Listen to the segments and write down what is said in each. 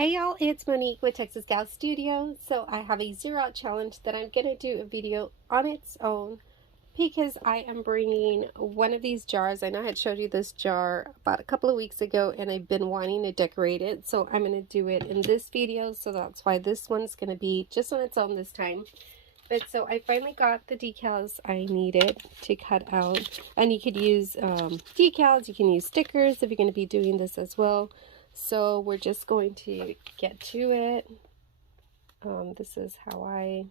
Hey y'all, it's Monique with TexasGalStudio. So I have a zero out challenge that I'm going to do a video on its own because I am bringing one of these jars. I know I had showed you this jar about a couple of weeks ago and I've been wanting to decorate it. So I'm going to do it in this video. So that's why this one's going to be just on its own this time. But so I finally got the decals I needed to cut out. And you could use decals, you can use stickers if you're going to be doing this as well. So we're just going to get to it. This is how I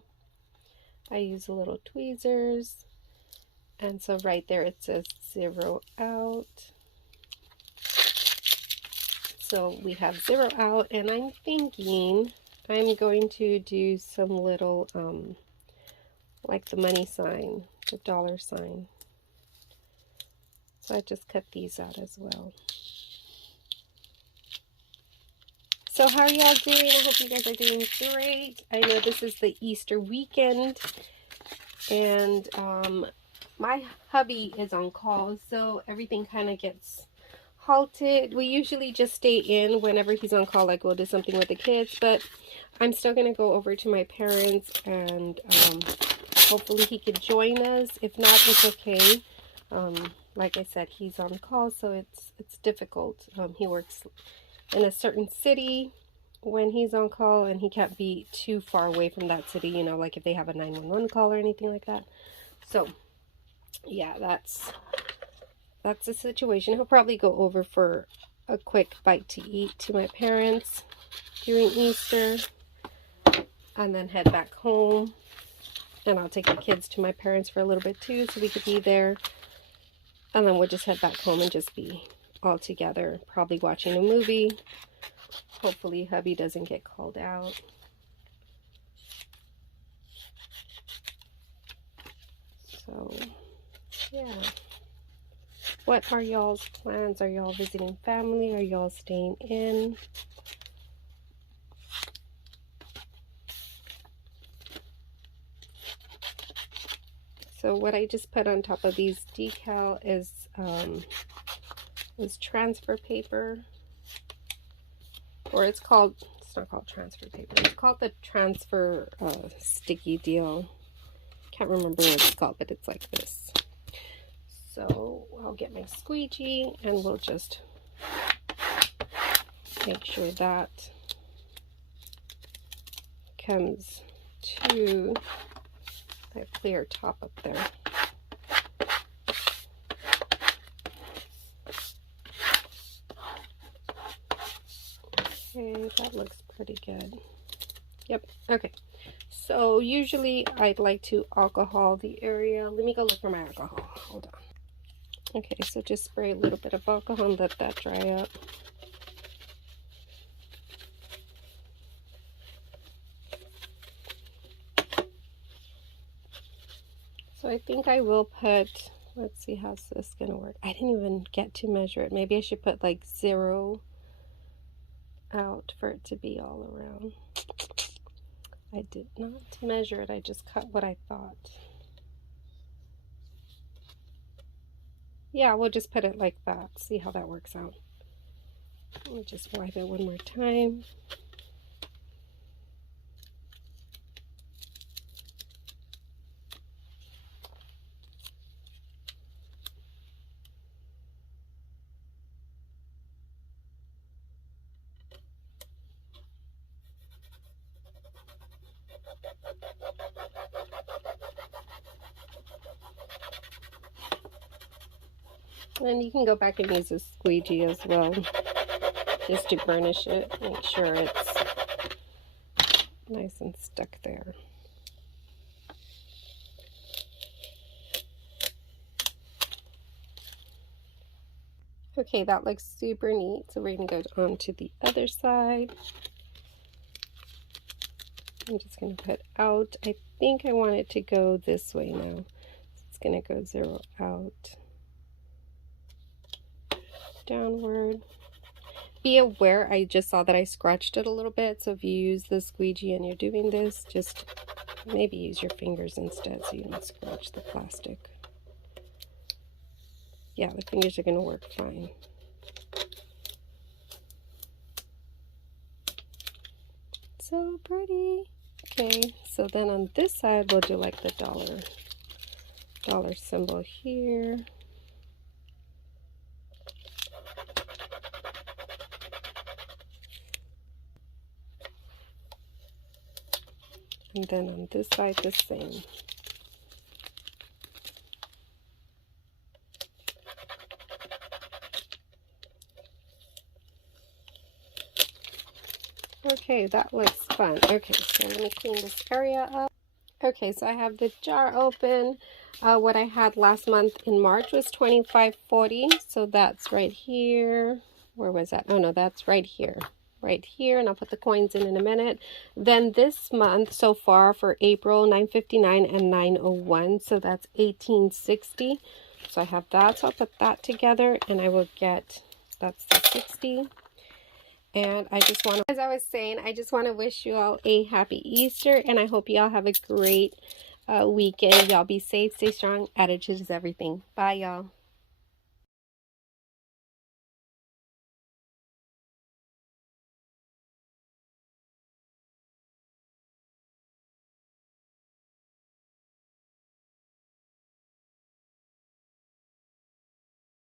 use a little tweezers. And so right there it says 0 out. So we have 0 out, and I'm thinking I'm going to do some little like the money sign, the dollar sign. So I just cut these out as well. So how are y'all doing? I hope you guys are doing great. I know this is the Easter weekend, and my hubby is on call, so everything kind of gets halted. We usually just stay in whenever he's on call, like we'll do something with the kids, but I'm still going to go over to my parents, and hopefully he could join us. If not, it's okay. Like I said, he's on call, so it's difficult. He works in a certain city when he's on call, and he can't be too far away from that city, you know, like if they have a 911 call or anything like that. So yeah, that's the situation. He'll probably go over for a quick bite to eat to my parents during Easter and then head back home, and I'll take the kids to my parents for a little bit too, so we could be there, and then we'll just head back home and just be all together, probably watching a movie. Hopefully hubby doesn't get called out. So yeah, what are y'all's plans? Are y'all visiting family? Are y'all staying in? So what I just put on top of these decal is transfer paper, or it's not called transfer paper, it's called the transfer sticky deal. Can't remember what it's called, but it's like this. So I'll get my squeegee and we'll just make sure that comes to that clear top up there. Okay, that looks pretty good. Yep, okay. So usually I'd like to alcohol the area. Let me go look for my alcohol. Hold on. Okay, so just spray a little bit of alcohol and let that dry up. So I think I will put, let's see, how's this gonna work? I didn't even get to measure it. Maybe I should put like 0 out for it to be all around. I did not measure it, I just cut what I thought. Yeah, we'll just put it like that, see how that works out. Let me just wipe it one more time. And you can go back and use a squeegee as well, just to burnish it, make sure it's nice and stuck there. Okay, that looks super neat. So we're going to go on to the other side. I'm just going to put out. I think I want it to go this way now. It's going to go 0 out. Downward. Be aware, I just saw that I scratched it a little bit, so if you use the squeegee and you're doing this, just maybe use your fingers instead so you don't scratch the plastic. Yeah, the fingers are going to work fine. So pretty. Okay, so then on this side we'll do like the dollar symbol here. And then on this side the same. Okay, that looks fun. Okay, so let me clean this area up. Okay, so I have the jar open. What I had last month in March was $25.40. So that's right here. Where was that? Oh no, that's right here. Right here, and I'll put the coins in a minute. Then this month so far for April, $9.59 and $9.01. So that's $18.60. So I have that. So I'll put that together, and I will get, that's the 60. And I just want to, as I was saying, I just want to wish you all a happy Easter, and I hope you all have a great weekend. Y'all be safe, stay strong. Attitude is everything. Bye, y'all.